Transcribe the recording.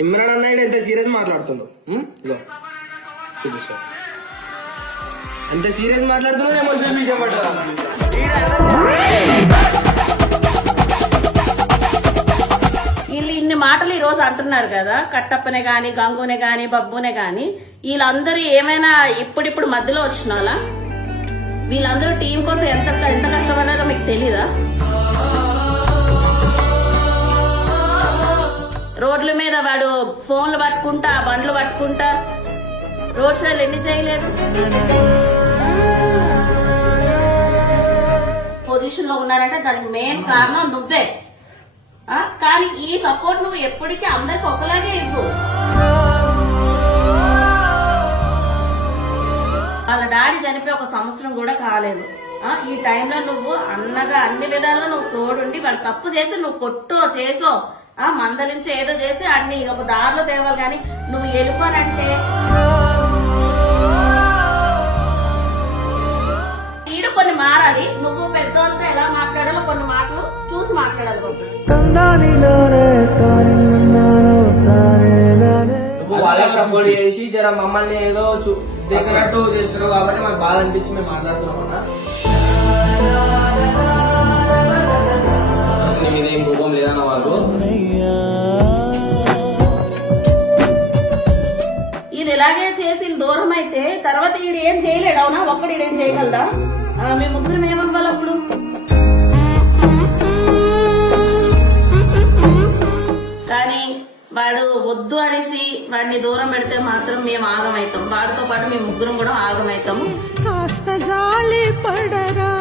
ఇమ్రాన్ అన్నాడు ఎంత సీరియస్ మాట్లాడుతుండు. ఇగో చూపిస్తా ఎంత సీరియస్ మాట్లాడుతున్నాడు. ఎమోషనల్ విషయం పట్టరా వీళ్ళు ఇన్ని మాటలు ఈ రోజు అంటున్నారు కదా, కట్టప్పనే గాని గంగునే గాని బబ్బునే గాని, వీళ్ళందరూ ఏమైనా ఇప్పుడిప్పుడు మధ్యలో వచ్చిన వాళ్ళ? వీళ్ళందరూ టీం కోసం ఎంత ఎంత కష్టపడారో మీకు తెలీదా? రోడ్ల మీద వాడు ఫోన్లు పట్టుకుంటా బండ్లు పట్టుకుంటా రోడ్ షోలు ఎన్ని చేయలేదు? పొజిషన్ లో ఉన్నారంటే దానికి మెయిన్ కారణం నువ్వే. కానీ ఈ సపోర్ట్ నువ్వు ఎప్పటికీ అందరికి ఒకలాగే ఇవ్వు. వాళ్ళ డాడీ చనిపోయి 1 సంవత్సరం కూడా కాలేదు. ఈ టైంలో నువ్వు అన్నగా అన్ని విధాలుగా నువ్వు తోడుండి వాళ్ళు తప్పు చేసి నువ్వు కొట్టో చేసో మందలించి ఏదో చేసి అన్ని ఒక దారిలో తేవాలి. కానీ నువ్వు వెళ్ళిపోనంటే ఈడు కొన్ని మారాలి. నువ్వు పెద్దవాళ్ళతో ఎలా మాట్లాడాలో కొన్ని మాటలు చూసి మాట్లాడాలి. నువ్వు వాళ్ళకి సపోర్ట్ చేసి జర మమ్మల్ని ఏదో దగ్గరట్టు చేస్తున్నావు కాబట్టి మాకు బాధ అనిపించి మేము మాట్లాడుతున్నాం అన్న. మీద ఏం రూపం లేదన్న వాళ్ళు. ఈయన ఇలాగే చేసి దూరం అయితే తర్వాత ఈడు ఏం చేయలేడు. అవునా? ఒక్కడు ఈడేం చేయగలదా? మీ ముగ్గురు ఏమవ్వాలి అప్పుడు? కానీ వాడు వద్దు అనేసి వాడిని దూరం పెడితే మాత్రం మేము ఆగమవుతాం. వాడితో పాటు మేము ముగ్గురం కూడా ఆగమవుతాము. కాస్త జాలి పడరా.